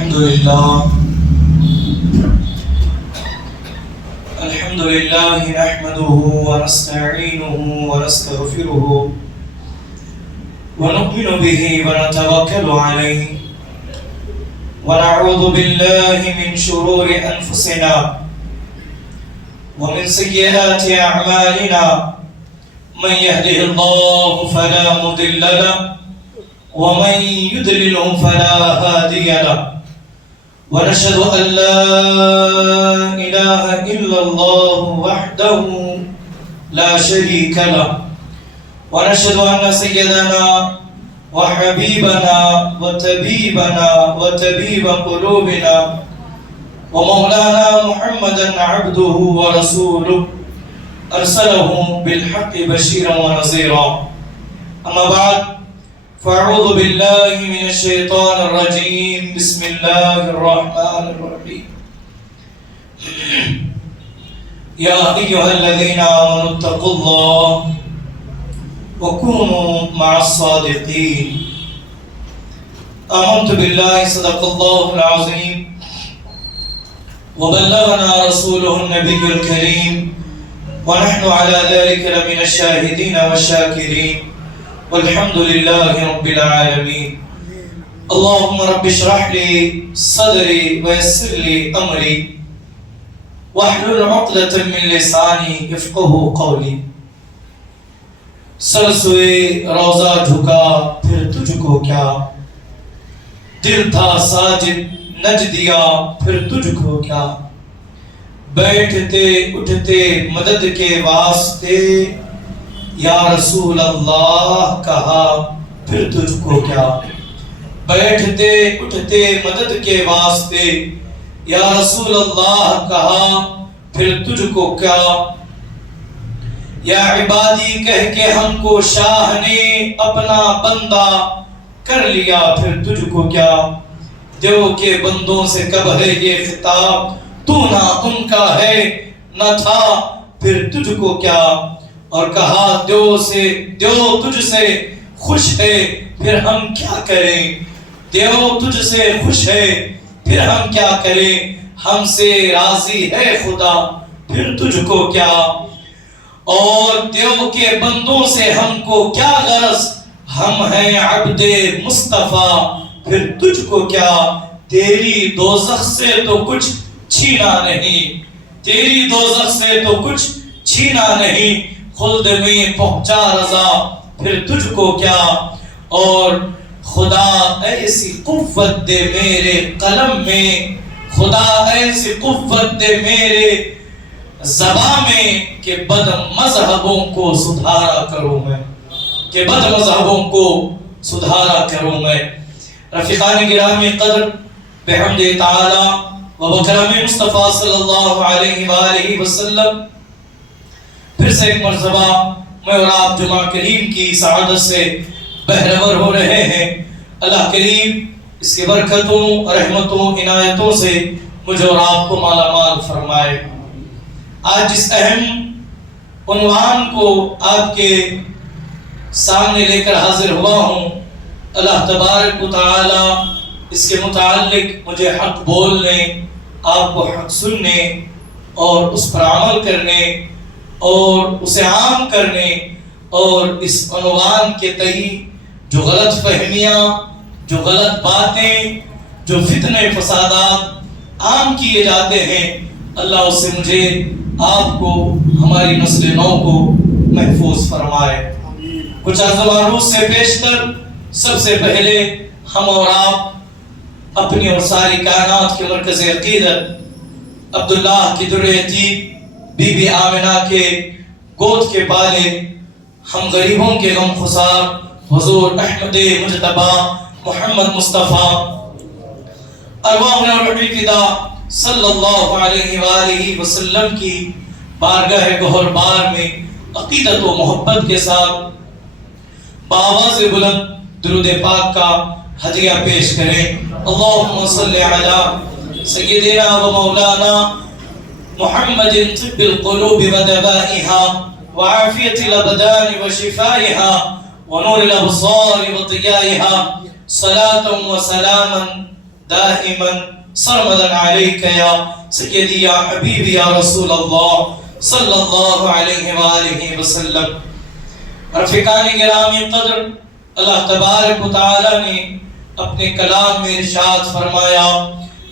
الحمد لله نحمده ونستعينه ونستغفره ونؤمن به ونتوكل عليه ونعوذ بالله من شرور أنفسنا ومن سيئات أعمالنا من يهده الله فلا مضل له ومن يضلل فلا هادي له ونشهد أن لا إله إلا الله وحده لا شريك له ونشهد أن سيدنا وحبيبنا وطبيب قلوبنا ومولانا محمدا عبده ورسوله أرسله بالحق بشيرا ونذيرا أما بعد فأعوذ بالله من الشيطان الرجيم بسم الله الرحمن الرحيم يا أيها الذين آمنوا اتقوا الله وكونوا مع الصادقين آمنت بالله صدق الله العظيم وبلغنا رسوله النبي الكريم ونحن على ذلك لمن الشاهدين والشاكرين والحمد لله رب العالمين اللهم رب اشرح لي صدري ويسر لي أمري واحلل عقدة من لساني يفقهوا قولي سر سوئے روزہ جھکا پھر تجھ کو کیا دل تھا ساجد نج دیا پھر تجھ کو کیا بیٹھتے اٹھتے مدد کے واسطے یا رسول اللہ کہا پھر تجھ کو کیا بیٹھتے اٹھتے مدد کے واسطے یا رسول اللہ کہا پھر تجھ کو کیا یا عبادی کہہ کے ہم کو شاہ نے اپنا بندہ کر لیا پھر تجھ کو کیا دیو کے بندوں سے کب ہے یہ خطاب تو نہ ان کا ہے نہ تھا پھر تجھ کو کیا اور کہا دیو تجھ سے خوش ہے پھر ہم کیا کریں دیو تجھ سے خوش ہے پھر ہم کیا کریں ہم سے راضی ہے خدا پھر تجھ کو کیا اور دیو کے بندوں سے ہم کو کیا غرض ہم ہیں عبد مصطفیٰ پھر تجھ کو کیا تیری دوزخ سے تو کچھ چھینا نہیں تیری دوزخ سے تو کچھ چھینا نہیں خلد میں پہنچا رضا پھر تجھ کو کیا اور خدا ایسی قوت دے میرے قلم میں خدا ایسی قوت دے میرے زبان میں کہ بد مذہبوں کو سدھارا کروں میں کہ بد مذہبوں کو سدھارا کروں میں رفیقان گرامی قدر بحمد تعالی و بکرم مصطفیٰ صلی اللہ علیہ وآلہ وسلم پھر سے ایک مرتبہ میں اور آپ جمعہ کریم کی سعادت سے بہرور ہو رہے ہیں اللہ کریم اس کی برکتوں رحمتوں عنایتوں سے مجھے اور آپ کو مالا مال فرمائے آج اس اہم عنوان کو آپ کے سامنے لے کر حاضر ہوا ہوں اللہ تبارک و تعالی اس کے متعلق مجھے حق بولنے آپ کو حق سننے اور اس پر عمل کرنے اور اسے عام کرنے اور اس عنوان کے تئیں جو غلط فہمیاں جو غلط باتیں جو فتنے فسادات عام کیے جاتے ہیں اللہ اس سے مجھے آپ کو ہماری نسل نو کو محفوظ فرمائے کچھ عرض و عروض سے پیش کر سب سے پہلے ہم اور آپ اپنی اور ساری کائنات کے مرکز عقیدت عبداللہ کی در یتیم بی بی آمنہ کے گود کے پالے ہم غریبوں کے غم خسار حضور احمد مجتبی محمد مصطفیٰ ارواحنا ربی فدا صلی اللہ علیہ وآلہ وسلم کی بارگاہ گہر بار میں عقیدت و محبت کے ساتھ بآواز بلند درود پاک کا ہدیہ پیش کریں اللہم صلی علی سیدنا و مولانا محمد طب القلوب و دوائها وعافیت الابدان و شفائها ونور الابصار و ضیائها صلاة و سلاما دائما سرمدا عليك يا سيدي يا حبيبي يا رسول الله صلی اللہ علیہ وآلہ وسلم۔ رفیقان گرامی قدر، اللہ تبارک و تعالی نے اپنے کلام میں ارشاد فرمایا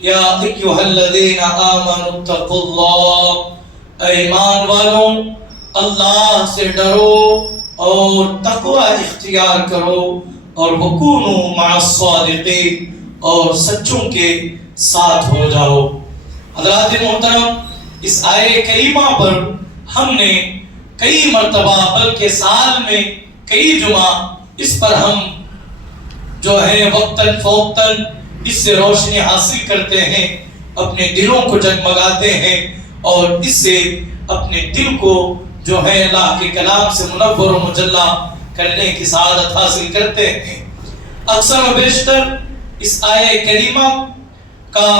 یا ایھا الذین آمنوا اتقوا اللہ، اے ایمان والوں اللہ سے ڈرو اور تقوی اختیار کرو، اور وکونوا مع الصادقین، اور سچوں کے ساتھ ہو جاؤ۔ حضرات محترم، اس آیے کریمہ پر ہم نے کئی مرتبہ بلکہ سال میں کئی جمعہ اس پر ہم جو ہے وقتاً فوقتاً اس سے روشنی حاصل کرتے ہیں، اپنے دلوں کو جگمگاتے ہیں، اور اس سے اپنے دل کو جو ہے اللہ کے کلام سے منور و مجلہ کرنے کی سعادت حاصل کرتے ہیں۔ اکثر و بیشتر اس آیے کریمہ کا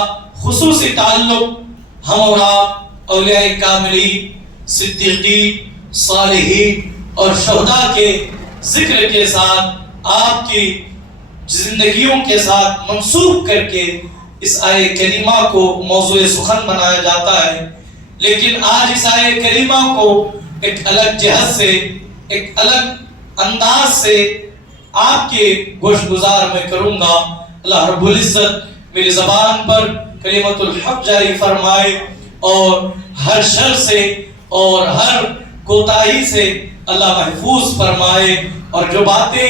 خصوصی تعلق ہم اور آپ اولیاء کاملین، صدیقین، صالحین اور شہداء کے ذکر کے ساتھ آپ کی زندگیوں کے ساتھ منسوب کر کے اس آیے کریمہ کو موضوع سخن بنایا جاتا ہے، لیکن آج اس آیے کریمہ کو ایک الگ جہت سے، ایک الگ انداز سے آپ کے گوش گزار میں کروں گا۔ اللہ رب العزت میری زبان پر کلمۃ الحق جاری فرمائے، اور ہر شر سے اور ہر کوتاہی سے اللہ محفوظ فرمائے، اور جو باتیں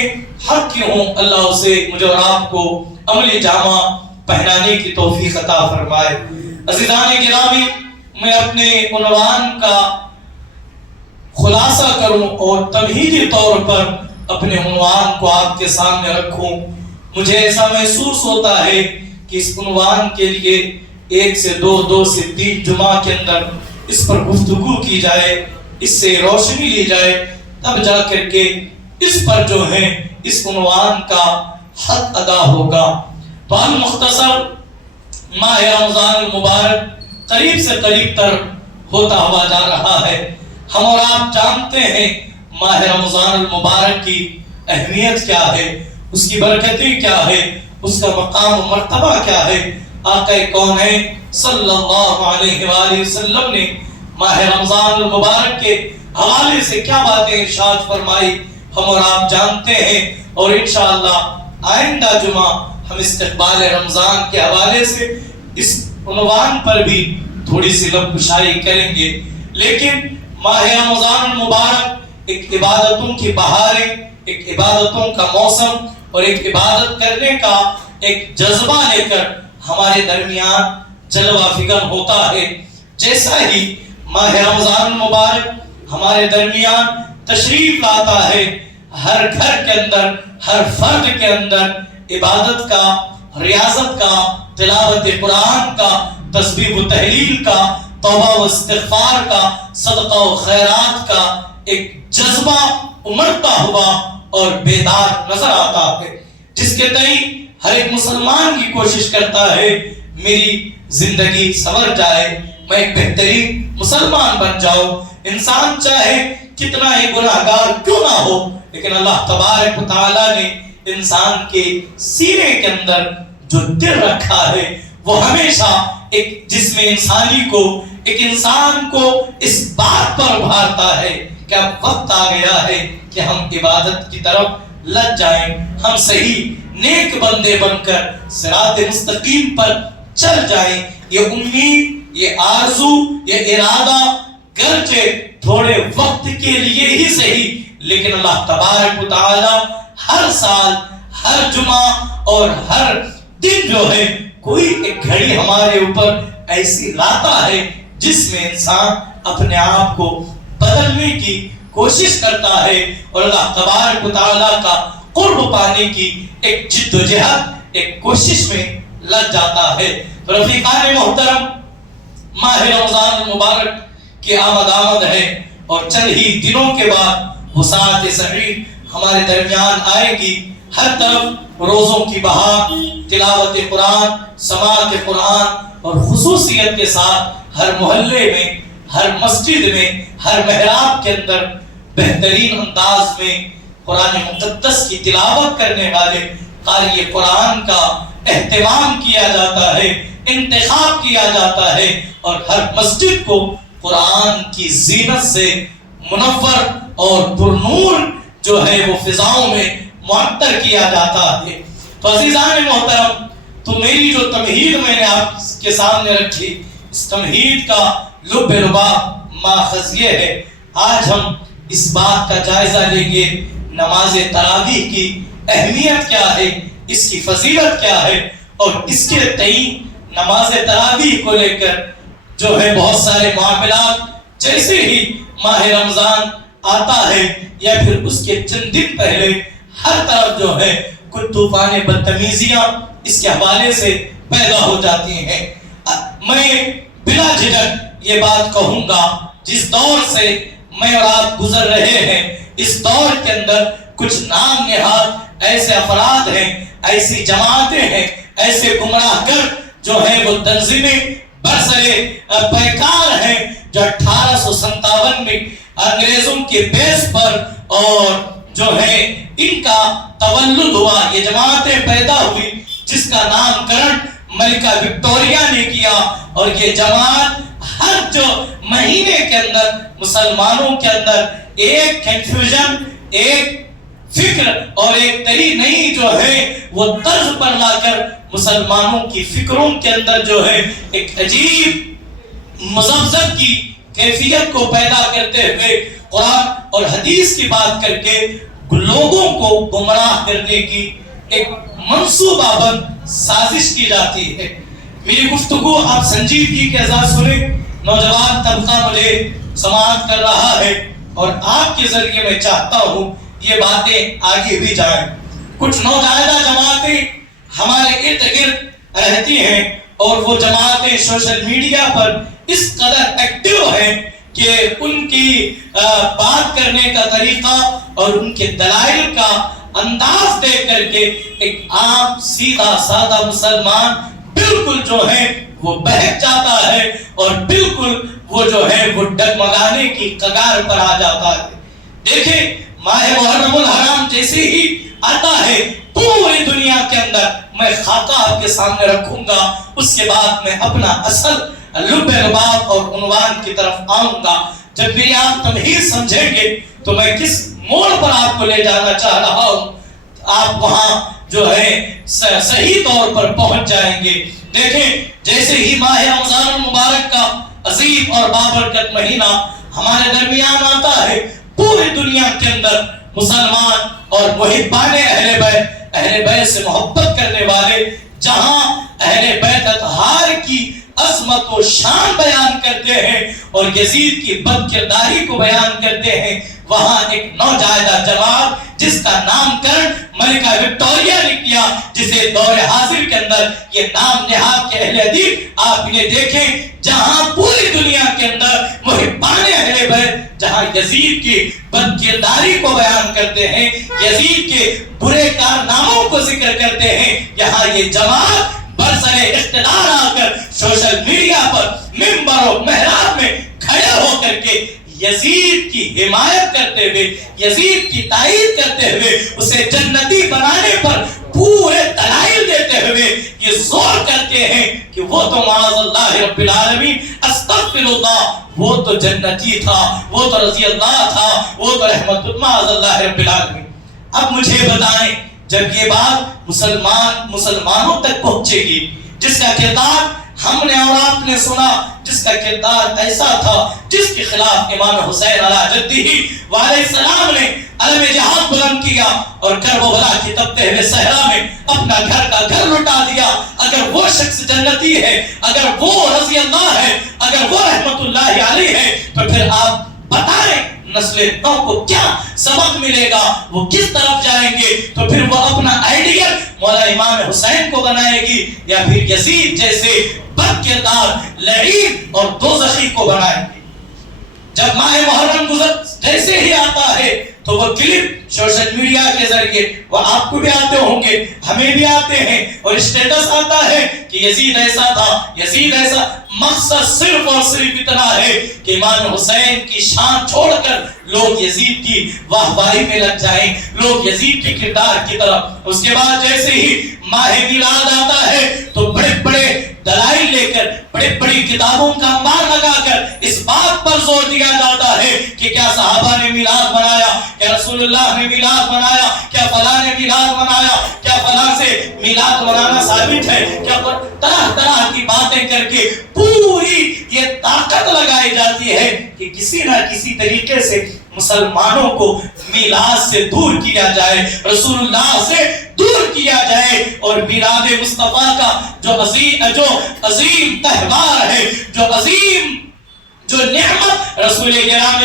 حق کی ہوں اللہ اسے مجھے اور آپ کو عملی جامہ پہنانے کی توفیق عطا فرمائے۔ عزیزان گرامی، میں اپنے عنوان کا خلاصہ کروں اور تمہیدی طور پر اپنے عنوان کو آپ کے سامنے رکھوں، مجھے ایسا محسوس ہوتا ہے کہ اس عنوان کے لیے 1 سے 2 سے 3 جمعہ کے اندر اس پر گفتگو کی جائے، اس سے روشنی لی جائے، تب جا کر کے اس پر جو ہے اس عنوان کا حق ادا ہوگا۔ تو المختصر، ماہ رمضان المبارک قریب سے قریب تر ہوتا ہوا جا رہا ہے۔ ہم اور آپ جانتے ہیں ماہ رمضان المبارک کی اہمیت کیا ہے، اس کی برکتیں کیا ہے، اس کا مقام و مرتبہ کیا ہے۔ آقا کونین صلی اللہ علیہ وآلہ وسلم نے ماہ رمضان المبارک کے حوالے سے کیا باتیں ارشاد فرمائی ہم اور آپ جانتے ہیں، اور انشاءاللہ آئندہ جمعہ ہم استقبال رمضان کے حوالے سے اس عنوان پر بھی تھوڑی سی لب گشائی کریں گے۔ لیکن ماہ رمضان المبارک ایک عبادتوں کی بہاریں، ایک عبادتوں کا موسم اور ایک عبادت کرنے کا ایک جذبہ لے کر ہمارے درمیان جلوہ فکر ہوتا ہے۔ جیسا ہی ماہ رمضان المبارک ہمارے درمیان تشریف لاتا ہے، ہر گھر کے اندر، ہر فرد کے اندر عبادت کا، ریاضت کا، تلاوت قرآن کا، تسبیح و تحلیل کا، توبہ و استغفار کا، صدقہ و خیرات کا ایک جذبہ امڑتا ہوا اور بیدار نظر آتا ہے، جس کے تئیں ہر ایک مسلمان کی کوشش کرتا ہے میری زندگی سنور جائے، میں ایک بہترین مسلمان بن جاؤں۔ انسان چاہے کتنا ہی گناہگار کیوں نہ ہو، لیکن اللہ تبارک و تعالیٰ نے انسان کے سینے کے اندر جو دل رکھا ہے وہ ہمیشہ ایک جسم انسانی کو، ایک انسان کو اس بات پر ابھارتا ہے کہ اب وقت آ گیا ہے کہ ہم عبادت کی طرف لگ جائیں، ہم صحیح نیک بندے بن کر صراط مستقیم پر چل جائیں۔ یہ امید، یہ آرزو، یہ ارادہ گرچہ تھوڑے وقت کے لیے ہی صحیح، لیکن اللہ تبارک و تعالی ہر سال، ہر جمعہ اور ہر دن جو ہے کوئی ایک گھڑی ہمارے اوپر ایسی لاتا ہے جس میں انسان اپنے آپ کو بدلنے کی کوشش کرتا ہے اور اللہ تبارک و تعالی کا قرب پانے کی ایک جد و جہد، ایک کوشش میں لگ جاتا ہے۔ تو رفیقان محترم، ماہ رمضان المبارک کی آمد ہے، اور چند ہی دنوں کے بعد وہ ساعت سحری ہمارے درمیان آئے گی۔ ہر طرف روزوں کی بہار، تلاوت قرآن، سماعت قرآن، اور خصوصیت کے ساتھ ہر محلے میں، ہر مسجد میں، ہر محراب کے اندر بہترین انداز میں قرآن مقدس کی تلاوت کرنے والے قاری قرآن کا اہتمام کیا جاتا ہے، انتخاب کیا جاتا ہے، اور ہر مسجد کو قرآن کی زینت سے منور اور پرنور جو ہے وہ فضاؤں میں معطر کیا جاتا ہے۔ تو عزیزان محترم، تو میری جو تمہید میں نے آپ کے سامنے رکھی، اس تمہید کا لب لباب ماخذ یہ ہے۔ آج ہم اس بات کا جائزہ لیں گے نماز تراویح کی اہمیت کیا ہے، اس کی فضیلت کیا ہے، اور اس کے تئیں نماز تراویح کو لے کر جو ہے بہت سارے معاملات، جیسے ہی ماہ رمضان آتا ہے یا پھر اس کے چند دن پہلے ہر طرف جو ہے کچھ طوفان بدتمیزیاں اس کے حوالے سے پیدا ہو جاتی ہیں۔ میں بلا جھجک یہ بات کہوں گا، جس دور سے میں اور آپ گزر رہے ہیں، اس دور کے اندر کچھ نام نہاد ایسے افراد ہیں، ایسی جماعتیں ہیں، ایسے گمراہ گر جو ہیں وہ تنظیمیں برسرے پیکار ہیں، جو 1857 میں انگریزوں کے بیس پر اور جو ہے ان کا تولد ہوا، یہ جماعتیں پیدا ہوئی، جس کا نام کرن ملکہ وکٹوریہ نے کیا، اور یہ جماعت ہر جو مہینے کے اندر مسلمانوں کے اندر ایک کنفیوژن، ایک فکر اور ایک نئی نئی جو ہے وہ طرز پر لا کر مسلمانوں کی فکروں کے اندر جو ہے ایک عجیب مذبذب کی کیفیت کو پیدا کرتے ہوئے قرآن اور حدیث کی بات کر کے لوگوں کو گمراہ کرنے کی ایک منصوبہ بند سازش کی جاتی ہے۔ میری گفتگو آپ سنجیدگی کے ساتھ سنیں، نوجوان طبقہ مجھے سماعت کر رہا ہے، اور آپ کے ذریعے میں چاہتا ہوں یہ باتیں آگے بھی جائیں۔ کچھ نوجائیدہ جماعتیں ہمارے ارد گرد رہتی ہیں، اور وہ جماعتیں سوشل میڈیا پر اس قدر ایکٹیو ہیں کہ ان کی بات کرنے کا طریقہ اور ان کے دلائل کا انداز دیکھ کر کے ایک عام سیدھا سادہ مسلمان بالکل جو ہے وہ بہک جاتا ہے، اور بالکل وہ جو ہے وہ ڈگمگانے کی کگار پر آ جاتا ہے۔ دیکھیں، ماہ محرم الحرام جیسے ہی آتا ہے، پوری دنیا کے اندر میں خاکہ آپ کے سامنے رکھوں گا، اس کے بعد میں اپنا اصل لب لباب اور عنوان کی طرف آؤں گا۔ جب میری آپ تمہید سمجھیں گے تو میں کس موڑ پر آپ کو لے جانا چاہ رہا ہوں، آپ وہاں جو ہے صحیح طور پر پہنچ جائیں گے۔ دیکھیں، جیسے ہی ماہ رمضان المبارک کا عظیم اور بابرکت مہینہ ہمارے درمیان آتا ہے، پوری دنیا کے اندر مسلمان اور محبان اہل بیت سے محبت کرنے والے جہاں اہل بیت اطہار کی عظمت و شان بیان کرتے ہیں اور یزید کی بد کرداری کو بیان کرتے ہیں، وہاں ایک نوجائیدہ جماعت جس کا نام کرن ملکہ وکٹوریہ نے کیا، جسے دور حاضر کے اندر یہ نام نہاد کے اہل حدیث آپ انہیں دیکھیں، جہاں پوری دنیا کے اندر محبان اہل بیت جہاں یزید کی بد کرداری کو بیان کرتے ہیں، یزید کے برے کارناموں کو ذکر کرتے ہیں، یہاں یہ جماعت برسر اقتدار آ کر سوشل میڈیا پر منبر و محراب میں کھڑے ہو کر کے یزید کی حمایت کرتے ہوئے، یزید کی تائید کرتے ہوئے، اسے جنتی بنانے پر پورے دلائل دیتے ہوئے یہ زور کرتے ہیں کہ وہ تو معاذ اللہ رب العالمین، استغفر اللہ، وہ تو جنتی تھا، وہ تو رضی اللہ تھا، وہ تو رحمت معاذ اللہ رب العالمین۔ اب مجھے بتائیں، جب یہ بات مسلمانوں تک پہنچے گی، جس کا کردار ہم نے اور آپ نے سنا، جس کا کردار ایسا تھا جس کے خلاف امام حسین علیہ جدہ علیہ السلام نے علم جہاد بلند کیا اور کربلا کی تپتے ہوئے صحرا میں اپنا گھر کا گھر لٹا دیا، اگر وہ شخص جنتی ہے، اگر وہ رضی اللہ ہے، اگر وہ رحمت اللہ علیہ ہے، تو پھر آپ بتائیں نسل نو کو کیا سبق ملے گا، وہ کس طرف جائیں گے؟ تو پھر وہ اپنا آئیڈیل مولا امام حسین کو بنائے گی، یا پھر یزید جیسے بد کردار لعین اور دوزخی کو بنائے گی۔ جب ماہ محرم جیسے ہی آتا ہے تو وہ کلپ سوشل میڈیا کے ذریعے وہ آپ کو بھی آتے ہوں گے، ہمیں بھی آتے ہیں، اور اسٹیٹس آتا ہے کہ یزید ایسا تھا، یزید ایسا۔ مقصد صرف اور صرف اتنا ہے کہ امام حسین کی شان چھوڑ کر لوگ یزید کی واہواہی میں لگ جائیں، لوگ یزید کے کردار کی طرف۔ اس کے بعد جیسے ہی ماہ میلاد آتا ہے تو بڑے بڑے دلائل لے کر، بڑی بڑی کتابوں کا انبار لگا کر اس بات پر زور دیا جاتا ہے کہ کیا صحابہ نے میلاد منایا، کیا رسول اللہ نے میلاد منایا، کیا فلاں نے میلاد منایا، کیا فلاں سے میلاد منانا ثابت ہے، کیا طرح طرح کی باتیں کر کے پوری یہ طاقت لگائی جاتی ہے کہ کسی نہ کسی طریقے سے مسلمانوں کو میلاد سے دور کیا جائے، رسول اللہ سے دور کیا جائے۔ اور میلاد مصطفیٰ کا جو عظیم تہوار ہے، جو نعمت رسول کرام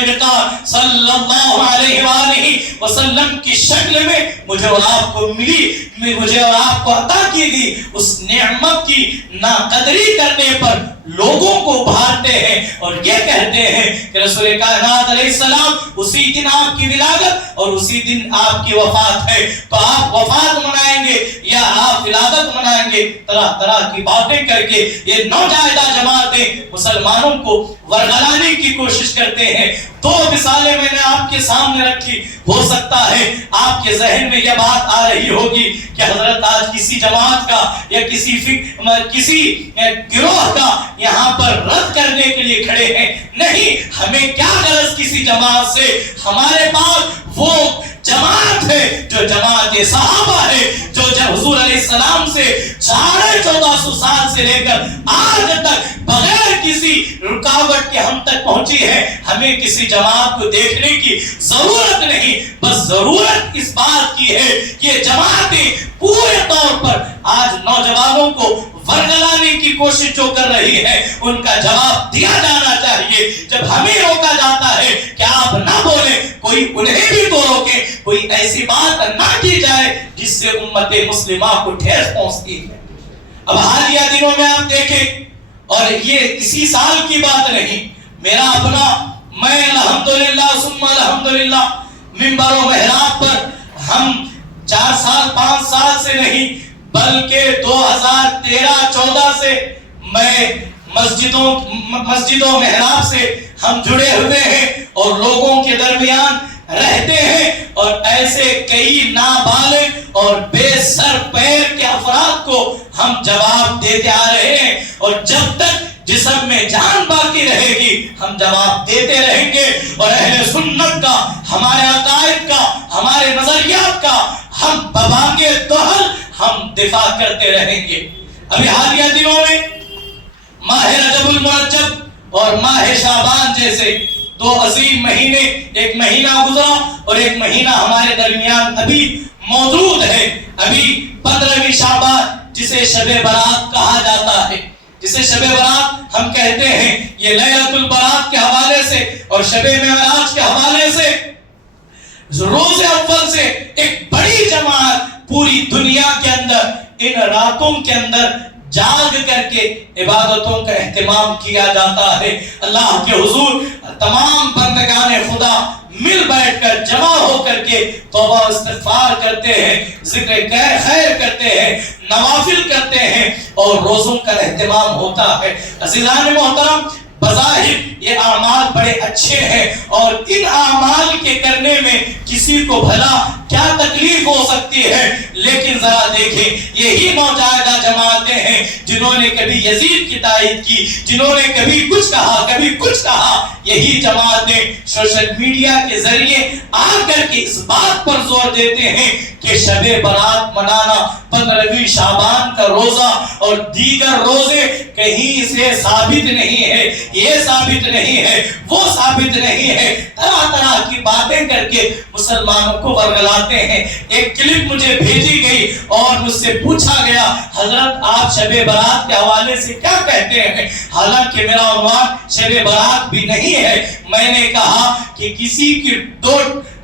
صلی اللہ علیہ وآلہ وسلم کی شکل میں مجھے اور آپ کو ملی، مجھے اور آپ کو عطا کی گئی، اس نعمت کی ناقدری کرنے پر لوگوں کو ابھارتے ہیں اور یہ کہتے ہیں کہ رسول کائنات علیہ السلام اسی دن آپ کی ولادت اور اسی دن آپ کی وفات ہے، تو آپ وفات منائیں گے یا آپ ولادت منائیں گے؟ طرح طرح کی باتیں کر کے یہ نوجائیدہ جماعتیں مسلمانوں کو ورگلانے کی کوشش کرتے ہیں۔ دو مثالیں میں نے آپ کے سامنے رکھی، ہو سکتا ہے آپ کے ذہن میں یہ بات آ رہی ہوگی کہ حضرت آج کسی جماعت کا یا کسی گروہ کا یہاں پر رد کرنے کے لیے کھڑے ہیں۔ نہیں، ہمیں کیا غرض کسی جماعت سے؟ ہمارے پاس وہ جماعت ہے جو جماعت صحابہ ہے، جو حضور علیہ السلام سے 1450 سال سے لے کر آج تک بغیر کسی رکاوٹ کے ہم تک پہنچی ہے۔ ہمیں کسی جماعت کو دیکھنے کی ضرورت نہیں، بس ضرورت اس بات کی ہے کہ یہ جماعتیں پورے طور پر آج نوجوانوں کو ورگلانے کی کوشش جو کر رہی ہے ان کا جواب دیا جانا چاہیے۔ جب ہمیں روکا جاتا ہے کہ آپ نہ بولیں، کوئی انہیں بھی تو روکے، کوئی ایسی بات نہ کی جائے جس سے امت مسلمہ کو ٹھیس پہنچتی ہے۔ اب حالیہ دنوں میں آپ دیکھیں، اور یہ کسی سال کی بات نہیں، میرا اپنا، میں الحمدللہ ثم الحمدللہ منبر و محراب پر ہم 4 سال 5 سال سے نہیں بلکہ 2013-14 سے میں مسجد و محراب سے ہم جڑے ہوئے ہیں اور لوگوں کے درمیان رہتے ہیں، اور ایسے کئی نابالغ اور بے سر پیر کے افراد کو ہم جواب دیتے آ رہے ہیں، اور جب تک جسم میں جان باقی رہے گی ہم جواب دیتے رہیں گے، اور اہل سنت کا، ہمارے عقائد کا، ہمارے نظریات کا ہم ببانگے دوہل ہم دفاع کرتے رہیں گے۔ ابھی حالیہ دنوں میں ماہ رجب المرجب اور ماہ شعبان جیسے 2 عظیم مہینے، ایک مہینہ گزرا اور ایک مہینہ ہمارے درمیان ابھی موجود ہے۔ ابھی 15ویں شعبان جسے شب برات کہا جاتا ہے، جسے شب برات ہم کہتے ہیں، یہ لیلۃ البرات کے حوالے سے اور شب معراج کے حوالے سے روز اول سے ایک بڑی جماعت پوری دنیا کے اندر ان راتوں کے اندر جاگ کر کے عبادتوں کا اہتمام کیا جاتا ہے۔ اللہ کے حضور تمام بندگان خدا مل بیٹھ کر جمع ہو کر کے توبہ استغفار کرتے ہیں، ذکر خیر کرتے ہیں، نوافل کرتے ہیں اور روزوں کا اہتمام ہوتا ہے۔ عزیزان محترم، بظاہر یہ اعمال بڑے اچھے ہیں، اور ان اعمال کے کرنے میں کسی کو بھلا کیا تکلیف ہو سکتی ہے، لیکن ذرا دیکھیں یہی نوجائیدہ جماعتیں ہیں جنہوں نے کبھی یزید کی تائید کی، جنہوں نے کبھی کچھ کہا کبھی کچھ کہا۔ یہی جماعتیں سوشل میڈیا کے ذریعے آ کر کے اس بات پر زور دیتے ہیں کہ شب برات منانا، 15ویں شعبان کا روزہ اور دیگر روزے کہیں سے ثابت نہیں ہے، یہ ثابت نہیں ہے، وہ ثابت نہیں ہے، طرح طرح کی باتیں کر کے مسلمانوں کو ورگلاتے ہیں۔ ایک کلپ مجھے بھیجی گئی اور مجھ سے پوچھا گیا، حضرت آپ شب برات کے حوالے سے کیا کہتے ہیں؟ حالانکہ میرا عنوان شب برات بھی نہیں ہے۔ میں نے کہا کہ کسی کی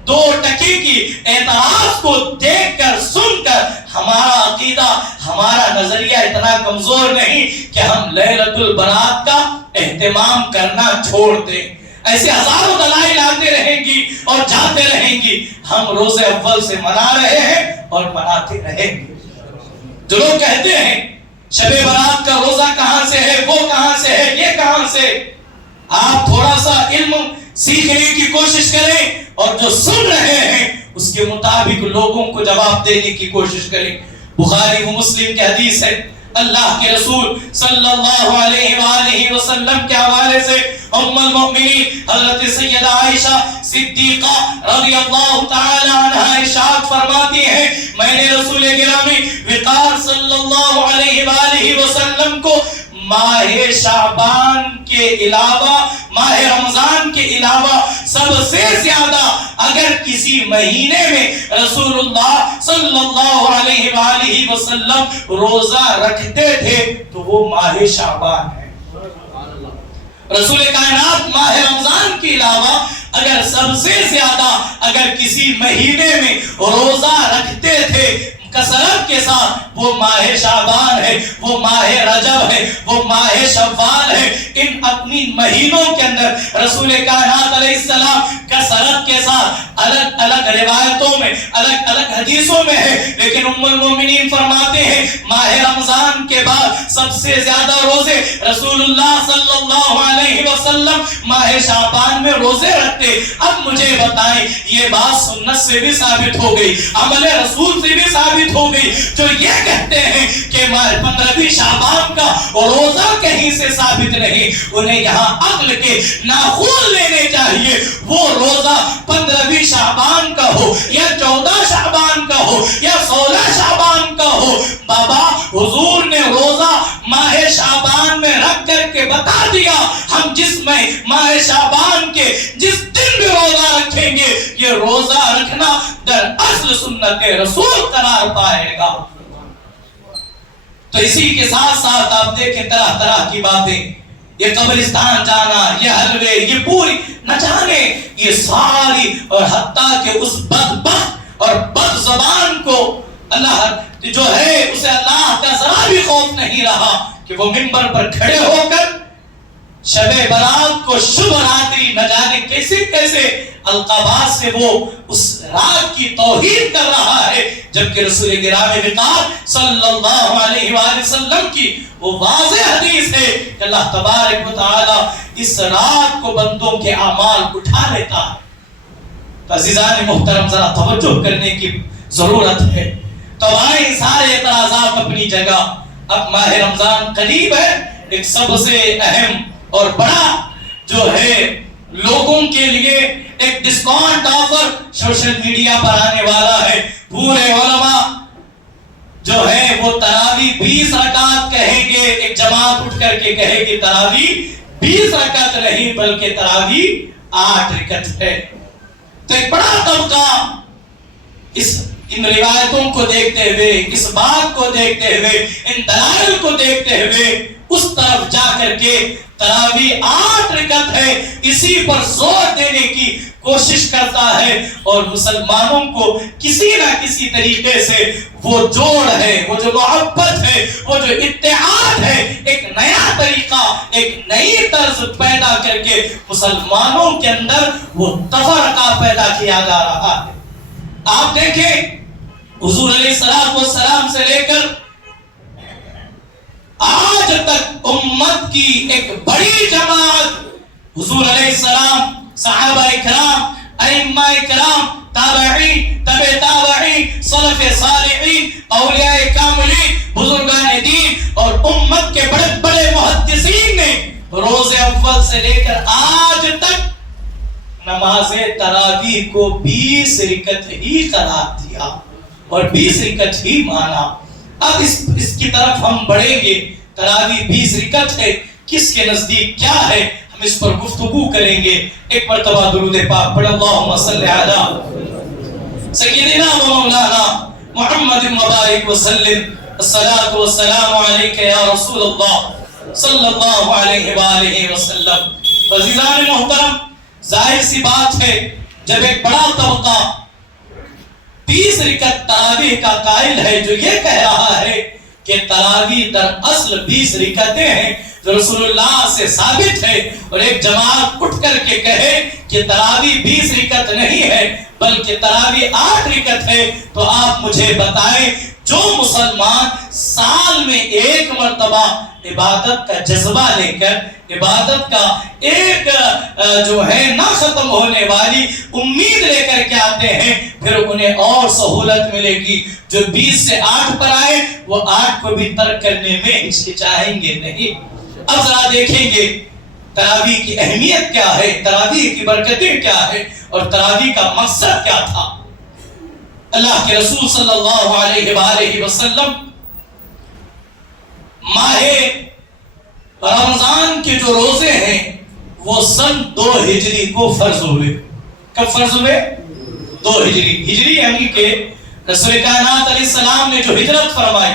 دو ٹکے کی اعتراض کو دیکھ کر سن کر ہمارا عقیدہ، ہمارا نظریہ اتنا کمزور نہیں کہ ہم لیلۃ البرات کا اہتمام کرنا چھوڑ دیں۔ ایسے ہزاروں دلائل آتے رہیں گی اور جاتے رہیں گی. ہم روزے اول سے منا رہے ہیں اور مناتے رہیں گے. جو لوگ کہتے ہیں شب برات کا روزہ کہاں سے ہے، وہ کہاں سے ہے، یہ کہاں سے، آپ تھوڑا سا علم سیکھنے کی کوشش کریں اور جو سن رہے ہیں اس کے مطابق لوگوں کو جواب دینے کی کوشش کریں. بخاری و مسلم کی حدیث ہے، اللہ کے رسول صلی اللہ علیہ وآلہ وسلم کے حوالے سے ام المؤمنین حضرت سیدہ عائشہ صدیقہ رضی اللہ تعالی عنہا ارشاد فرماتی ہیں، میں نے رسول گرامی وقار صلی اللہ علیہ وآلہ وسلم کو ماہ شعبان کے علاوہ، ماہ رمضان کے علاوہ سب سے زیادہ اگر کسی مہینے میں رسول اللہ صلی اللہ علیہ وآلہ وسلم روزہ رکھتے تھے تو وہ ماہ شعبان ہے. رسول کائنات ماہ رمضان کے علاوہ اگر سب سے زیادہ اگر کسی مہینے میں روزہ رکھتے تھے کثرت کے ساتھ، وہ ماہ شعبان ہے، وہ ماہ رجب ہے، وہ ماہ شوال ہے. ان اپنی مہینوں کے اندر رسول کائنات علیہ السلام کثرت کے ساتھ الگ الگ روایتوں میں الگ الگ حدیثوں میں ہے، لیکن ام المومنین فرماتے ہیں ماہ رمضان کے بعد سب سے زیادہ روزے رسول اللہ صلی اللہ علیہ وسلم ماہ شعبان میں روزے رکھتے. اب مجھے بتائیں، یہ بات سنت سے بھی ثابت ہو گئی، عمل رسول سے بھی ثابت ہو گئی. جو یہ کہتے ہیں کہ 15ویں شعبان کا روزہ کہیں سے ثابت نہیں، انہیں یہاں عقل کے ناخون لینے چاہیے. وہ روزہ 15ویں شعبان کا ہو یا 14 شعبان کا ہو یا 16 شعبان کا ہو، بابا حضور نے روزہ ماہ شعبان میں رکھ کر کے بتا دیا، ہم جس میں ماہ شعبان کے جس دن بھی روزہ رکھیں گے یہ روزہ رکھنا در اصل سنت رسول قرار پائے گا. تو اسی کے ساتھ ساتھ آپ دیکھیں طرح طرح کی باتیں، یہ قبرستان جانا، یہ حلوے، یہ پوری نہ جانے، یہ ساری، اور حتیٰ کہ اس بدبخت اور بد زبان کو اللہ جو ہے اسے اللہ کا ذرا بھی خوف نہیں رہا کہ وہ منبر پر کھڑے ہو کر شب برات کو شب راتری نہ جانے کیسے کیسے القابات سے وہ اس رات کی توہین کر رہا ہے، جبکہ رسول گرامی وقار صلی اللہ علیہ وآلہ وسلم کی وہ واضح حدیث ہے کہ اللہ تبارک و تعالی اس رات کو بندوں کے اعمال اٹھا لیتا ہے. تو عزیزان محترم ذرا توجہ کرنے کی ضرورت ہے. تو آئیں سارے اعتراضات اپنی جگہ. اب ماہ رمضان قریب ہے، ایک سب سے اہم اور بڑا جو ہے لوگوں کے لیے ایک ڈسکاؤنٹ آفر سوشل میڈیا پر آنے والا ہے. پورے علماء جو ہے وہ تراویح 20 رکعت کہیں گے، ایک جماعت اٹھ کر کے کہے گی تراویح 20 رکعت نہیں بلکہ تراویح 8 رکعت ہے. تو ایک بڑا طبقہ ان روایتوں کو دیکھتے ہوئے، اس بات کو دیکھتے ہوئے، ان دلائل کو دیکھتے ہوئے اس طرف جا کر کے تراویح 8 رکعت ہے اسی پر زور دینے کی کوشش کرتا ہے، اور مسلمانوں کو کسی نہ کسی طریقے سے وہ جوڑ ہے، وہ جو محبت ہے، وہ جو اتحاد ہے، ایک نیا طریقہ، ایک نئی طرز پیدا کر کے مسلمانوں کے اندر وہ تفرقہ پیدا کیا جا رہا ہے. آپ دیکھیں حضور علیہ السلام سے لے کر آج تک امت کی ایک بڑی جماعت حضور علیہ السلام، صحابہ اکرام، ائمہ اکرام، تابعین، تبع تابعین، سلف صالحین، اولیاء کاملین، بزرگان دین اور امت کے بڑے بڑے محدثین نے روز اول سے لے کر آج تک نماز تراویح کو 20 رکعت ہی قرار دیا اور 20 رکعت ہی مانا. اب اس کی طرف ہم بڑھیں گے. تراویح 20 رکعت ہے، کس کے نزدیک کیا ہے، ہم اس پر گفتگو کریں گے. ایک مرتبہ درود پاک پڑھ. اللہم صلی علی سیدنا و مولانا محمد مبارک وسلم. الصلاۃ والسلام علیک یا رسول اللہ صلی اللہ علیہ وآلہ وسلم. عزیزان محترم، ظاہر سی بات ہے جب ایک بڑا طبقہ 20 رکعت تراویح کا قائل ہے، جو یہ کہہ رہا ہے کہ تراویح در اصل 20 رکعتیں ہیں جو رسول اللہ سے ثابت ہے، اور ایک جماعت اٹھ کر کے کہے کہ تراویح 20 رکعت نہیں ہے بلکہ تراویح 8 رکعت ہے، تو آپ مجھے بتائیں جو مسلمان سال میں ایک مرتبہ عبادت کا جذبہ لے کر عبادت کا ایک جو ہے نہ ختم ہونے والی امید لے کر کے آتے ہیں، پھر انہیں اور سہولت ملے گی۔ جو 20 سے 8 پر آئے وہ 8 کو بھی ترک کرنے میں ہچکچائیں گے نہیں۔ اب ذرا دیکھیں گے تراویح کی اہمیت کیا ہے، تراویح کی برکتیں کیا ہے، اور تراویح کا مقصد کیا تھا۔ اللہ کے رسول صلی اللہ علیہ وآلہ وسلم ماہ رمضان کے جو روزے ہیں وہ سن 2 ہجری کو فرض ہوئے۔ کب فرض ہوئے؟ 2 ہجری۔ ہجری یعنی کہ رسول کائنات علیہ السلام نے جو ہجرت فرمائی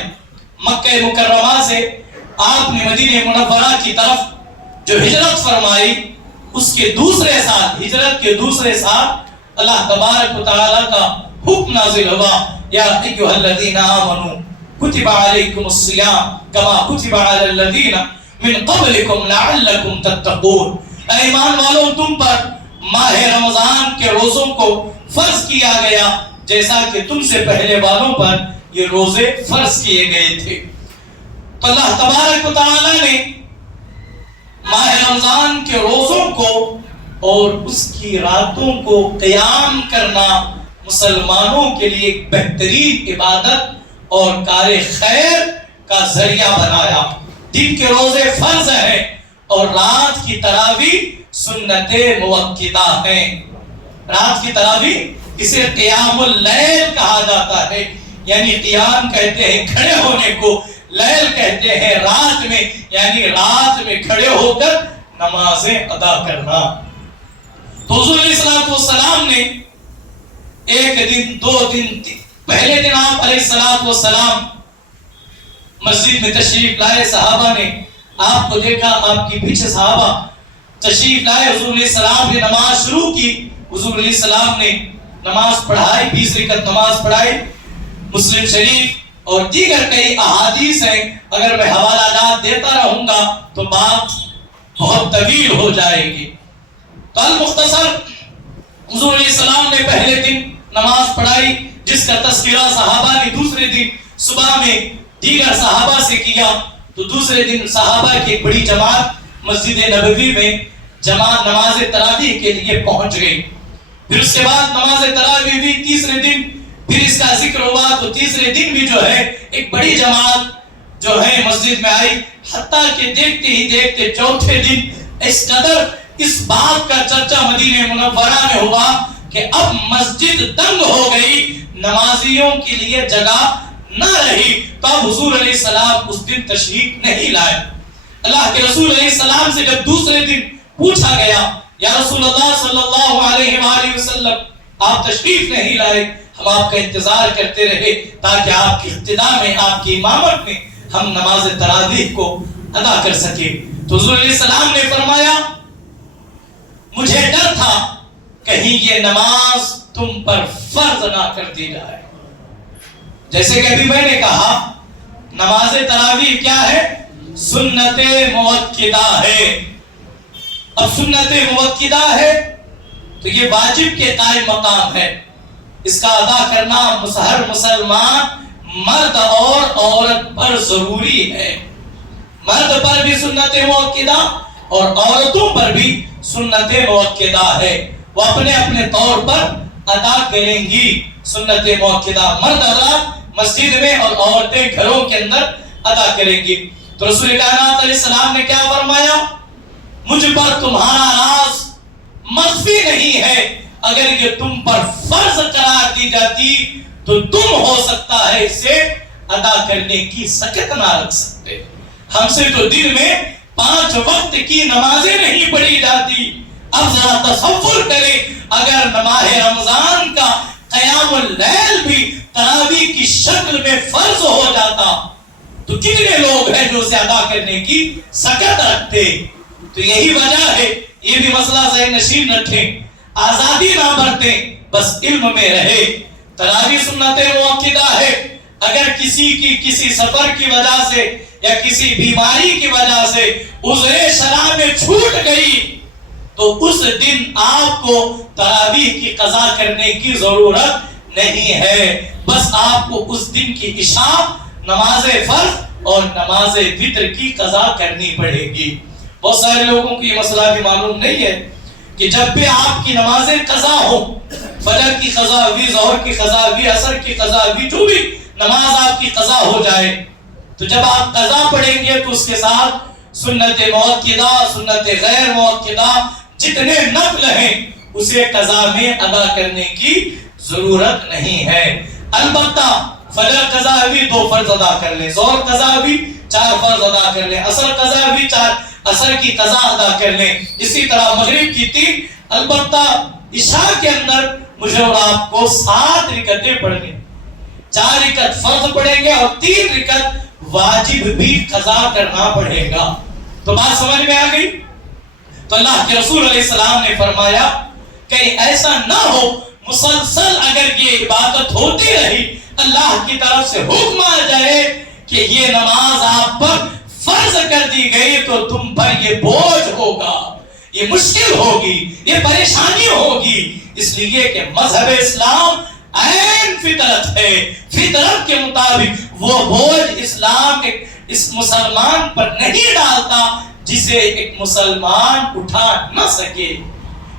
مکہ مکرمہ سے، آپ نے مدینہ منورہ کی طرف جو ہجرت فرمائی، اس کے دوسرے سال، ہجرت کے دوسرے سال اللہ تبارک و تعالیٰ کا حکم نازل ہوا، یا ایھا الذین آمنوا کتب علیکم الصیام کما کتب علی الذین من قبلکم لعلکم تتقون۔ اے ایمان والوں، تم پر ماہ رمضان کے روزوں کو فرض کیا گیا جیسا کہ تم سے پہلے والوں پر یہ روزے فرض کیے گئے تھے۔ تو اللہ تبارک و تعالیٰ نے ماہ رمضان کے روزوں کو اور اس کی راتوں کو قیام کرنا مسلمانوں کے لیے ایک بہترین عبادت اور کار خیر کا ذریعہ بنایا۔ دن کے روزے فرض ہیں اور رات کی تراویح سنت موقتہ ہیں۔ رات کی تراویح اسے قیام اللیل کہا جاتا ہے، یعنی قیام کہتے ہیں کھڑے ہونے کو، لیل کہتے ہیں رات میں، یعنی رات میں کھڑے ہو کر نمازیں ادا کرنا۔ تو حضور علیہ السلام نے ایک دن، 2 دن، پہلے دن آپ علیہ السلام مسجد میں تشریف لائے، صحابہ نے آپ کو دیکھا، آپ کی پیچھے صحابہ تشریف لائے، حضور علیہ السلام نے نماز شروع کی، حضور علیہ السلام نے نماز پڑھائی، 20 رکعت نماز پڑھائی۔ مسلم شریف اور دیگر کئی احادیث ہیں، اگر میں حوالہ جات دیتا رہوں گا تو بات بہت طویل ہو جائے گی۔ تو المختصر حضور علیہ السلام نے پہلے دن نماز پڑھائی، جس کا تذکرہ صحابہ نے دوسرے دن صبح میں دیگر صحابہ سے کیا۔ تو دوسرے دن صحابہ کی ایک بڑی جماعت مسجد نبوی میں جماعت نماز تراویح کے لیے پہنچ گئی۔ پھر اس کے بعد نماز تراویح بھی تیسرے دن، پھر اس کا ذکر ہوا، تو تیسرے دن بھی جو ہے ایک بڑی جماعت جو ہے مسجد میں آئی، حتیٰ کہ دیکھتے ہی دیکھتے چوتھے دن اس قدر اس بات کا چرچا مدینہ منورہ میں ہوا کہ اب مسجد تنگ ہو گئی، نمازیوں کے لیے جگہ نہ رہی۔ تو اب حضور علیہ السلام اس دن تشریف نہیں لائے۔ اللہ کے رسول علیہ السلام سے جب دوسرے دن پوچھا گیا، یا رسول اللہ صلی اللہ علیہ وآلہ وسلم آپ تشریف نہیں لائے، ہم آپ کا انتظار کرتے رہے تاکہ آپ کی ابتدا میں، آپ کی امامت میں ہم نماز تراویح کو ادا کر سکیں۔ تو حضور علیہ السلام نے فرمایا مجھے ڈر تھا کہیں یہ نماز تم پر فرض نہ کر دی جائے۔ جیسے کہ ابھی میں نے کہا نماز تراویح کیا ہے؟ سنت موقدہ ہے۔ اب سنت موقدہ ہے تو یہ واجب کے قائم مقام ہے، اس کا ادا کرنا ہر مسلمان مرد اور عورت پر ضروری ہے۔ مرد پر بھی سنت موقدہ اور عورتوں پر بھی سنت موقدہ ہے، وہ اپنے اپنے طور پر ادا کریں گی سنت موقدہ۔ مرد حضرات مسجد میں اور عورتیں گھروں کے اندر ادا کریں گی۔ تو رسول کائنات علیہ السلام نے کیا فرمایا؟ مجھ پر تمہارا راز مخفی نہیں ہے، اگر یہ تم پر فرض قرار دی جاتی تو تم ہو سکتا ہے اسے ادا کرنے کی سکت نہ رکھ سکتے۔ ہم سے تو دن میں 5 وقت کی نمازیں نہیں پڑھی جاتی۔ اب ذرا تصور کریں اگر ماہ رمضان کا قیام اللیل بھی تراویح کی شکل میں فرض ہو جاتا تو کتنے لوگ ہیں جو اسے ادا کرنے کی سکت رکھتے۔ تو یہی وجہ ہے، یہ بھی مسئلہ ذہن نشین رکھیں، آزادی نہ برتیں، بس علم میں رہے۔ تراویح سنت موقدہ ہے، اگر کسی کی کسی سفر کی وجہ سے یا کسی بیماری کی وجہ سے عذر شرع میں چھوٹ گئی تو اس دن آپ کو تراویح کی قضا کرنے کی ضرورت نہیں ہے، بس آپ کو اس دن کی عشاء، نماز فرض اور نماز وتر کی قضا کرنی پڑے گی۔ بہت سارے لوگوں کو یہ مسئلہ بھی معلوم نہیں ہے کہ جب بھی آپ کی نمازیں قضا ہو، فجر کی قضا ہوئی، ظہر کی قضا ہوئی، عصر کی قضا ہوئی، جو بھی نماز آپ کی قضا ہو جائے تو جب آپ قضا پڑھیں گے تو اس کے ساتھ سنت موقدہ، سنت غیر موقدہ جتنے نفل ہیں اسے قضا میں ادا کرنے کی ضرورت نہیں ہے۔ البتہ فجر قضا ہوئی 2 فرض ادا کر لیں، ظہر قضا ہوئی 4 فرض ادا کر لیں، عصر قضا ہوئی 4 عصر کی قضا ادا کر لیں، اسی طرح مغرب کی 3۔ البتہ عشاء کے اندر مجھے اور آپ کو 7 رکعتیں پڑھنی، 4 رکعت فرض پڑھیں گے اور 3 رکعت واجب بھی قضا کرنا پڑے گا۔ تو بات سمجھ میں آ گئی؟ تو اللہ کے رسول علیہ السلام نے فرمایا کہ ایسا نہ ہو مسلسل اگر یہ عبادت ہوتی رہی، اللہ کی طرف سے حکم آ جائے کہ یہ نماز آپ پر فرض کر دی گئی تو تم پر یہ بوجھ ہوگا، یہ مشکل ہوگی، یہ پریشانی ہوگی، اس لیے کہ مذہب اسلام عین فطرت ہے، فطرت کے مطابق وہ بوجھ اسلام اس مسلمان پر نہیں ڈالتا جسے ایک مسلمان اٹھا نہ سکے،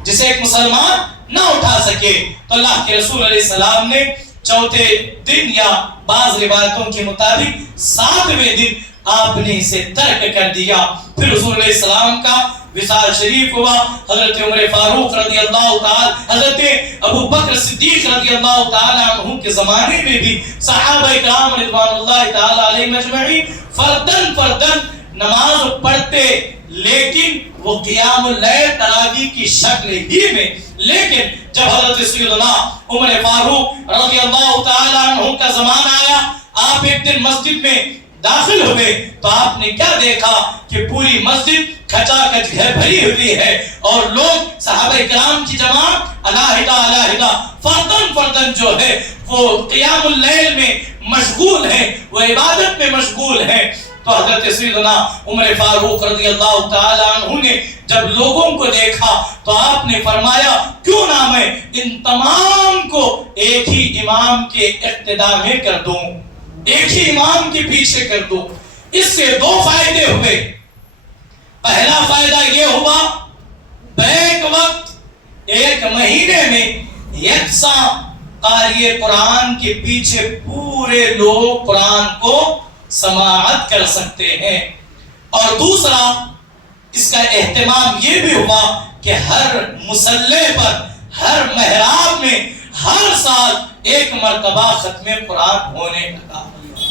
جسے ایک مسلمان نہ اٹھا سکے۔ تو اللہ کے رسول علیہ السلام نے چوتھے دن یا بعض روایتوں کے مطابق 7ویں دن آپ نے اسے ترک کر دیا۔ پھر حضور علیہ السلام کا وصال شریف ہوا، حضرت عمر فاروق رضی اللہ تعالی، حضرت ابو بکر صدیق رضی اللہ تعالی عنہ کے زمانے میں بھی صحابہ کرام رضوان اللہ تعالی علیہم اجمعین فردن نماز پڑھتے، لیکن وہ قیام اللیل تراویح کی شکل ہی میں۔ لیکن جب حضرت سیدنا عمر فاروق رضی اللہ تعالی عنہ کا زمانہ آیا، آپ ایک دن مسجد میں داخل ہوئے تو آپ نے کیا دیکھا کہ پوری مسجد کھچا کچ بھری ہوئی ہے اور لوگ صحابہ کرام کی جماعت علیحدہ فردن جو ہے وہ قیام اللیل میں مشغول ہے، وہ عبادت میں مشغول ہے۔ تو حضرت سیدنا عمر فاروق رضی اللہ تعالی عنہ نے جب لوگوں کو دیکھا تو آپ نے فرمایا کیوں نہ میں ان تمام کو ایک ہی امام کے اقتداء میں کر دوں، ایک ہی امام کے پیچھے کر دوں۔ اس سے 2 فائدے ہوئے۔ پہلا فائدہ یہ ہوا بیک وقت 1 مہینے میں یکساں قاری قرآن کے پیچھے پورے لوگ قرآن کو سماعت کر سکتے ہیں، اور دوسرا اس کا اہتمام یہ بھی ہوا کہ ہر مصلی پر، ہر محراب میں ہر سال 1 مرتبہ ختم قرآن ہونے لگا۔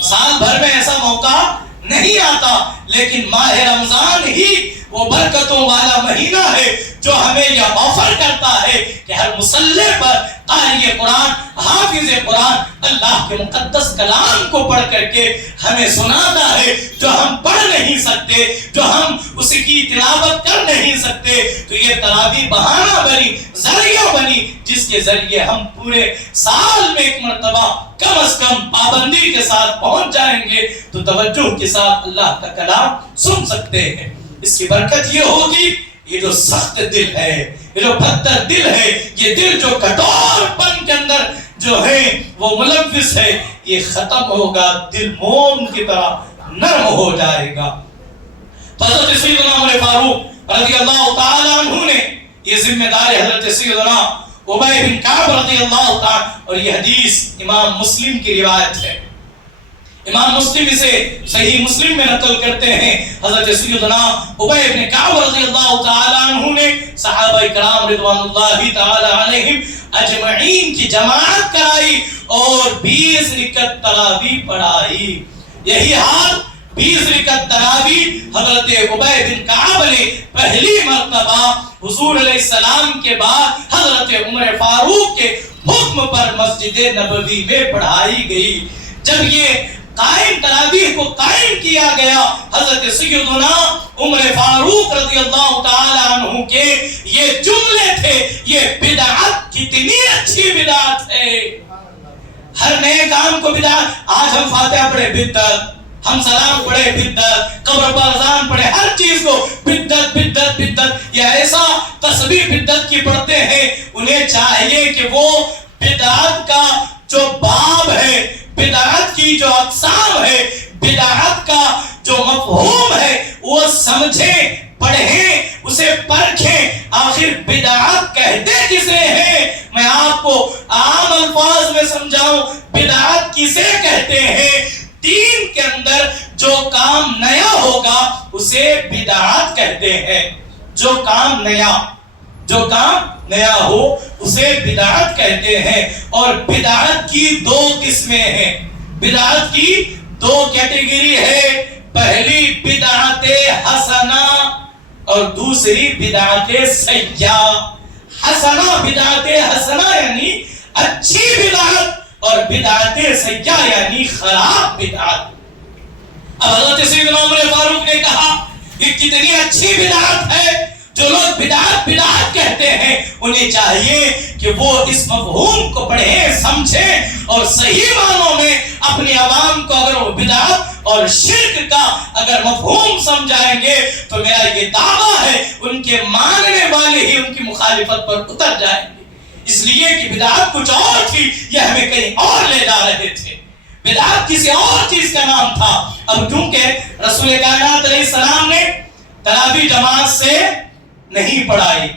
سال بھر میں ایسا موقع نہیں آتا، لیکن ماہ رمضان ہی وہ برکتوں والا مہینہ ہے جو ہمیں یہ آفر کرتا ہے کہ ہر مصلی پر قاری قرآن، حافظ قرآن اللہ کے مقدس کلام کو پڑھ کر کے ہمیں سناتا ہے، جو ہم پڑھ نہیں سکتے، جو ہم اس کی تلاوت کر نہیں سکتے۔ تو یہ تراویح بہانہ بنی، ذریعہ بنی، جس کے ذریعے ہم پورے سال میں 1 مرتبہ کم از کم پابندی کے ساتھ پہنچ جائیں گے تو توجہ کے ساتھ اللہ کا کلام سن سکتے ہیں۔ اس کی برکت یہ ہوگی، یہ جو سخت دل ہے، یہ جو پتھر دل ہے، یہ دل جو کٹور پن کے اندر جو ہے وہ ملوث ہے، یہ ختم ہوگا، دل موم کی طرح نرم ہو جائے گا۔ حضرت سیدنا عمر فاروق رضی اللہ تعالی عنہ نے یہ ذمہ داری حضرت سیدنا ابی بن کعب رضی اللہ تعالی، اور یہ حدیث امام مسلم کی روایت ہے، امام مسلم اسے صحیح مسلم میں نقل کرتے ہیں۔ حضرت سیدنا ابی بن کعب رضی اللہ تعالی عنہ نے صحابہ کرام رضوان اللہ تعالی علیہم اجمعین کی جماعت کرائی اور 20 رکعت تراویح پڑھائی۔ یہی حال 20 رکعت تراویح حضرت ابی بن کعب نے پہلی مرتبہ حضور علیہ السلام کے بعد حضرت عمر فاروق کے حکم پر مسجد نبوی میں پڑھائی گئی۔ جب یہ قائم تراویح کو قائم کیا گیا، حضرت سیدنا عمر فاروق رضی اللہ تعالی عنہ کے یہ جملے تھے، یہ بدعت کتنی اچھی بدعت ہے، ہر نئے کام کو بدعت. آج ہم فاتحہ پڑھے بدعت، ہم سلام پڑھے بدعت، قبر پر اذان پڑھے، ہر چیز کو بدعت بدعت بدعت. یہ ایسا تسبیح بدعت کی پڑھتے ہیں. انہیں چاہیے کہ وہ بدعت کا جو باب ہے، بدعت کی جو اقسام ہے، بدعت کا جو مفہوم ہے وہ سمجھیں، پڑھیں، اسے پرکھیں. آخر بدعت کہتے کسے ہیں؟ میں آپ کو عام الفاظ میں سمجھاؤں. بدعت کسے کہتے ہیں؟ دین کے اندر جو کام نیا ہوگا اسے بدعت کہتے ہیں. جو کام نیا ہو اسے بدعت کہتے ہیں. اور بدعت کی دو قسمیں ہیں. بدعت کی دو کیٹیگری ہے. پہلی بدعت حسنہ اور دوسری بدعت سیئہ. حسنہ، بدعت حسنہ یعنی اچھی بدعت، اور بدعت سیئہ یعنی خراب بدعت. اب حضرت سیدنا عمر فاروق نے کہا کہ کتنی اچھی بدعت ہے. جو لوگ بدعت بدعت کہتے ہیں انہیں چاہیے کہ وہ اس مفہوم کو پڑھیں، سمجھیں، اور صحیح معنوں میں اپنی عوام کو اگر وہ بدعت اور شرک کا اگر مفہوم سمجھائیں گے تو میرا یہ دعویٰ ہے ان کے ماننے والے ہی ان کی مخالفت پر اتر جائیں گے. اس لیے کہ بدعت کچھ اور تھی، یہ ہمیں کہیں اور لے جا رہے تھے. بدعت کسی اور چیز کا نام تھا. اب کیونکہ رسول کائنات علیہ السلام نے تراویح جماعت سے نہیں پڑھائی،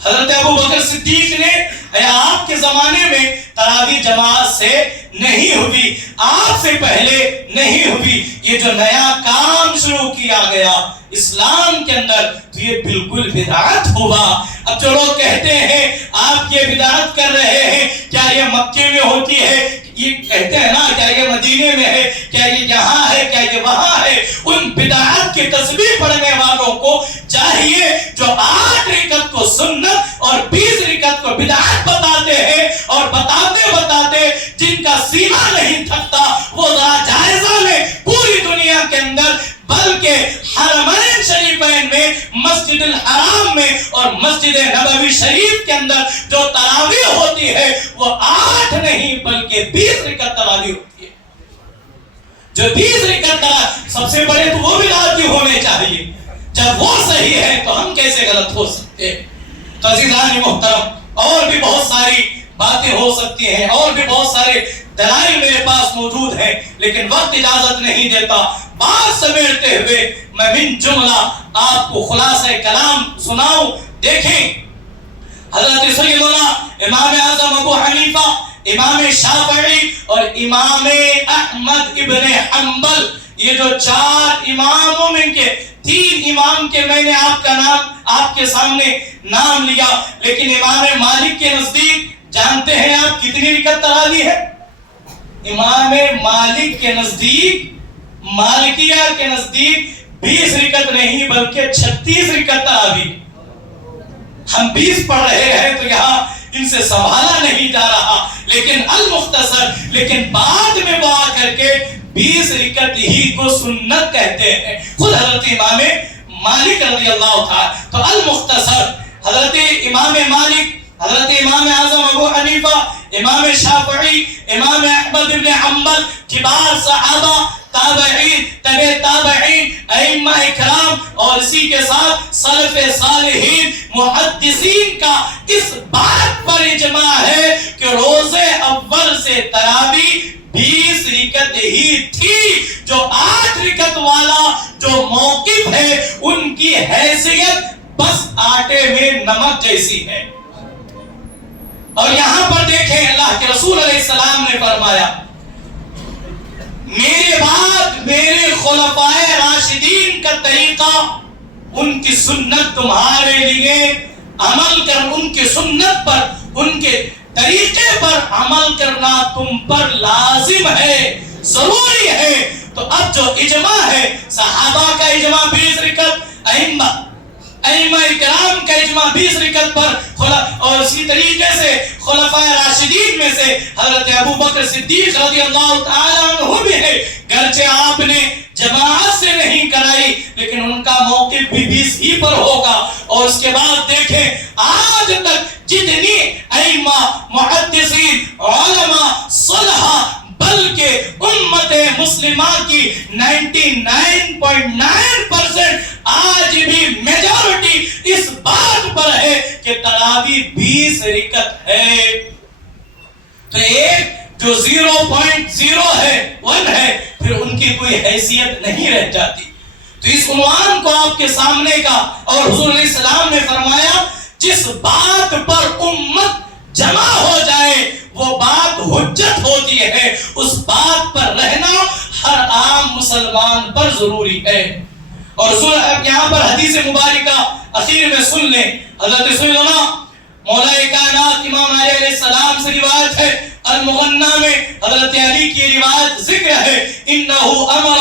حضرت ابو بکر صدیق نے آپ کے زمانے میں تراویح جماعت سے نہیں ہوئی، آپ سے پہلے نہیں ہوئی. یہ جو نیا کام شروع کیا گیا اسلام کے اندر تو یہ بالکل بدعت ہوا. اب جو لوگ کہتے ہیں آپ یہ بدعت کر رہے ہیں، کیا یہ مکے میں ہوتی ہے؟ یہ کہتے ہیں نا کیا یہ مدینے میں ہے، کیا یہ یہاں ہے، کیا یہ وہاں ہے؟ ان بدعت کی تسبیح پڑھنے والوں کو چاہیے جو 8 رکعت کو سنت اور 20 رکعت کو بدعت بتاتے ہیں، اور بتاتے جن کا سینہ نہیں تھکتا، وہ ذرا جائزہ لیں پوری دنیا کے اندر، بلکہ حرمین شریفین میں، مسجد الحرام میں اور مسجد نبوی شریف کے اندر جو تراویح ہوتی ہے وہ 8 نہیں بلکہ 20 رکعت تراویح ہوتی ہے. جو 20 رکعت تراویح سب سے بڑے تو وہ بدعت بھی ہونے چاہیے. جب وہ صحیح ہے تو ہم کیسے غلط ہو سکتے؟ تو عزیزان محترم اور بھی بہت ساری باتیں ہو سکتی ہیں، اور بھی بہت سارے دلائل میرے پاس موجود ہیں، لیکن وقت اجازت نہیں دیتا. بات سمیٹتے ہوئے میں من جملہ آپ کو خلاصہ کلام سناؤں. دیکھیں حضرت سیدنا امام اعظم ابو حنیفہ، امام شافعی اور امام احمد ابن حنبل، یہ جو 4 اماموں میں کے 3 امام کے میں نے آپ کے سامنے نام لیا، لیکن امام مالک کے نزدیک جانتے ہیں آپ کتنی رکعت تراویح ہے؟ امام مالک کے نزدیک، مالکیہ کے نزدیک 20 رکعت نہیں بلکہ 36 رکعت تراویح. ہم 20 پڑھ رہے ہیں تو یہاں ان سے سنبھالا نہیں جا رہا، لیکن المختصر، لیکن بعد میں وہ آ کر کے 20 رکعت ہی کو سنت کہتے ہیں خود حضرت امام مالک رضی اللہ تعالی. تو المختصر حضرت امام مالک، حضرت امام اعظم ابو حنیفہ، امام شافعی، امام احمد ابن حنبل، کبار صحابہ، تابعین، تبع تابعین، ائمہ اکرام، اور اسی کے ساتھ سلف صالحین محدثین کا اس بات پر اجماع ہے کہ روزے اول سے تراویح 20 رکعت ہی تھی. جو 8 رکعت والا جو موقف ہے ان کی حیثیت بس آٹے میں نمک جیسی ہے. اور یہاں پر دیکھیں اللہ کے رسول علیہ السلام نے فرمایا میرے بعد میرے خلفائے راشدین کا طریقہ، ان کی سنت تمہارے لیے عمل کر، ان کی سنت پر، ان کے طریقے پر عمل کرنا تم پر لازم ہے، ضروری ہے. تو اب جو اجماع ہے صحابہ کا اجماع 20 رکعت، ائمہ اکرام کا اجماع 20 رکعت پر، اور اسی طریقے سے خلفائے راشدین میں سے حضرت ابو بکر صدیق رضی اللہ تعالیٰ عنہ بھی ہے. گرچہ آپ نے جماعت سے نہیں کرائی لیکن ان کا موقف بھی 20 ہی پر ہوگا. اور اس کے بعد دیکھیں آج تک جتنی ائمہ، محدثین، علماء، صلح بلکہ امت مسلمہ کی 99.9% آج بھی میجورٹی اس بات پر ہے کہ تراویح 20 رکعت ہے. تو ایک جو 0.0 ہے 1 ہے پھر ان کی کوئی حیثیت نہیں رہ جاتی. تو اس عنوان کو آپ کے سامنے کا اور حضور علیہ السلام نے فرمایا جس بات پر امت جمع ہو جائے وہ بات حجت ہوتی ہے. اس بات پر رہنا ہر عام مسلمان پر ضروری ہے. اور یہاں پر حدیث مبارکہ اخیر میں سن لیں. حضرت سیدنا مولا کائنات امام علی علیہ السلام سے روایت ہے المغنی میں حضرت علی کی روایت ذکر ہے انہو امر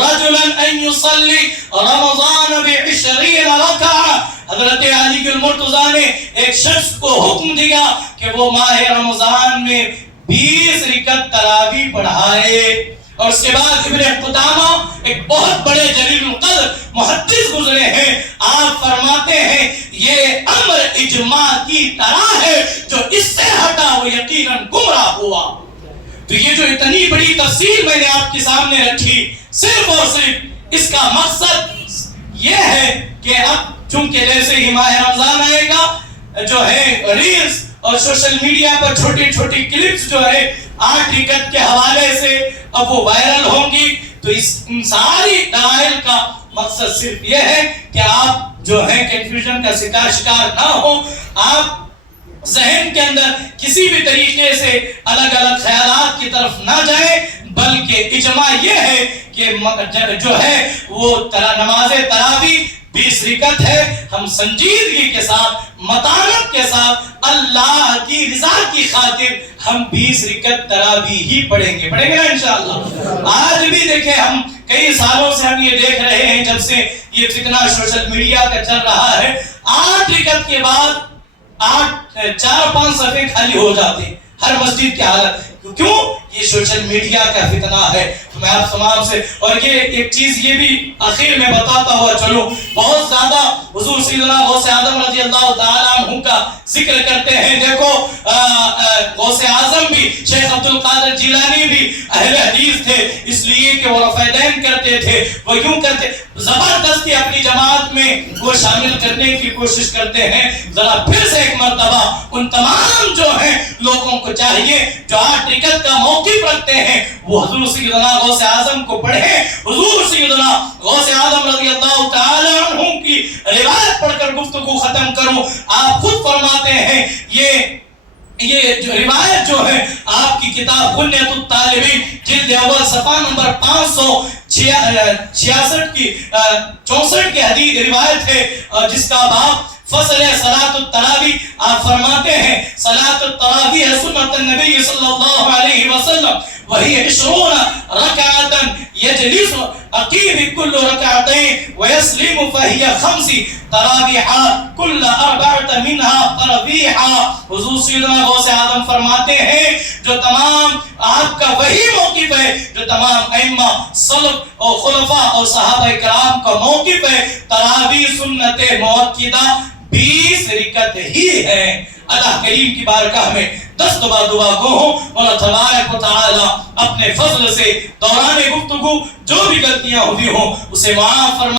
رجلا ان یصلی رمضان ب20 رکعہ. حضرت علی کی المرتضیٰ نے ایک شخص کو حکم دیا کہ وہ ماہ رمضان میں 20 رکعت تراویح پڑھائے. اور اس کے بعد ابن قدامہ ایک بہت بڑے جلیل القدر محدث گزرے ہیں. آپ فرماتے ہیں یہ امر اجماع کی طرح ہے جو اس سے ہٹا وہ یقیناً گمراہ ہوا. تو یہ جو اتنی بڑی تفصیل میں نے آپ کے سامنے رکھی صرف اور صرف اس کا مقصد یہ ہے کہ اب چونکہ جیسے ہی ماہ رمضان آئے گا جو ہے ریلز اور سوشل میڈیا پر چھوٹی چھوٹی کلپس جو ہے 8 رکعت کے حوالے سے اب وہ وائرل ہوں گی. تو ان ساری دلائل کا مقصد صرف یہ ہے کہ آپ جو ہے کنفیوژن کا شکار نہ ہو. آپ ذہن کے اندر کسی بھی طریقے سے الگ الگ خیالات کی طرف نہ جائیں بلکہ اجماع یہ ہے کہ جو ہے وہ نماز تراویح 20 رکعت ہے. ہم سنجیدگی کے ساتھ متانت کے ساتھ اللہ کی رضا کی خاطر ہم 20 رکعت تراویح ہی پڑھیں گے نا انشاءاللہ. آج بھی دیکھیں ہم کئی سالوں سے ہم یہ دیکھ رہے ہیں جب سے یہ فتنہ سوشل میڈیا کا چل رہا ہے 8 رکعت کے بعد 4-5 صفحے خالی ہو جاتے ہر مسجد کی حالت. کیوں؟ یہ سوشل میڈیا کا فتنہ ہے. تو میں آپ تمام سے اور یہ ایک چیز یہ بھی آخر میں بتاتا ہوا چلو بہت زیادہ حضور سیدنا غوث اعظم رضی اللہ تعالیٰ عنہ کا ذکر کرتے ہیں. دیکھو غوث اعظم بھی شیخ عبد القادر جیلانی بھی اہل حدیث تھے اس لیے کہ وہ رفع دین کرتے تھے. وہ کیوں کرتے زبردستی اپنی جماعت میں وہ شامل کرنے کی کوشش کرتے ہیں. ذرا پھر سے ایک مرتبہ ان تمام جو ہیں لوگوں کو چاہیے جو 8 رکعت کا موقف رکھتے ہیں وہ حضور سیدنا غوث اعظم کو پڑھیں. حضور سیدنا غوث اعظم رضی اللہ تعالی عنہ کی روایت پڑھ کر گفتگو ختم کروں. آپ خود فرماتے ہیں یہ جو روایت جو ہے آپ کی کتاب بنیۃ الطالبین جلد اول صفحہ نمبر 566 کی 64 کی حدیث روایت ہے جس کا باب فصل صلاۃ التراویح. آپ فرماتے ہیں صلاۃ التراویح سنت النبی صلی اللہ علیہ وسلم وہی 20 رکعۃ یجلس عقیب کل رکعتین ویسلم فہی 5 تراویح کل 4 منها تراویح. حضور سیدنا غوث اعظم فرماتے ہیں جو تمام آپ کا وہی موقف ہے جو تمام ائمہ سلف اور خلفاء اور صحابہ کرام کا موقف ہے. تراویح سنت مؤکدہ 20 رکعت ہی ہے. اللہ کریم کی بارگاہ میں دست دعا گو ہوں مولا تبارک و تعالی اپنے فضل سے دوران گفتگو جو بھی غلطیاں ہوئی ہوں اسے معاف فرما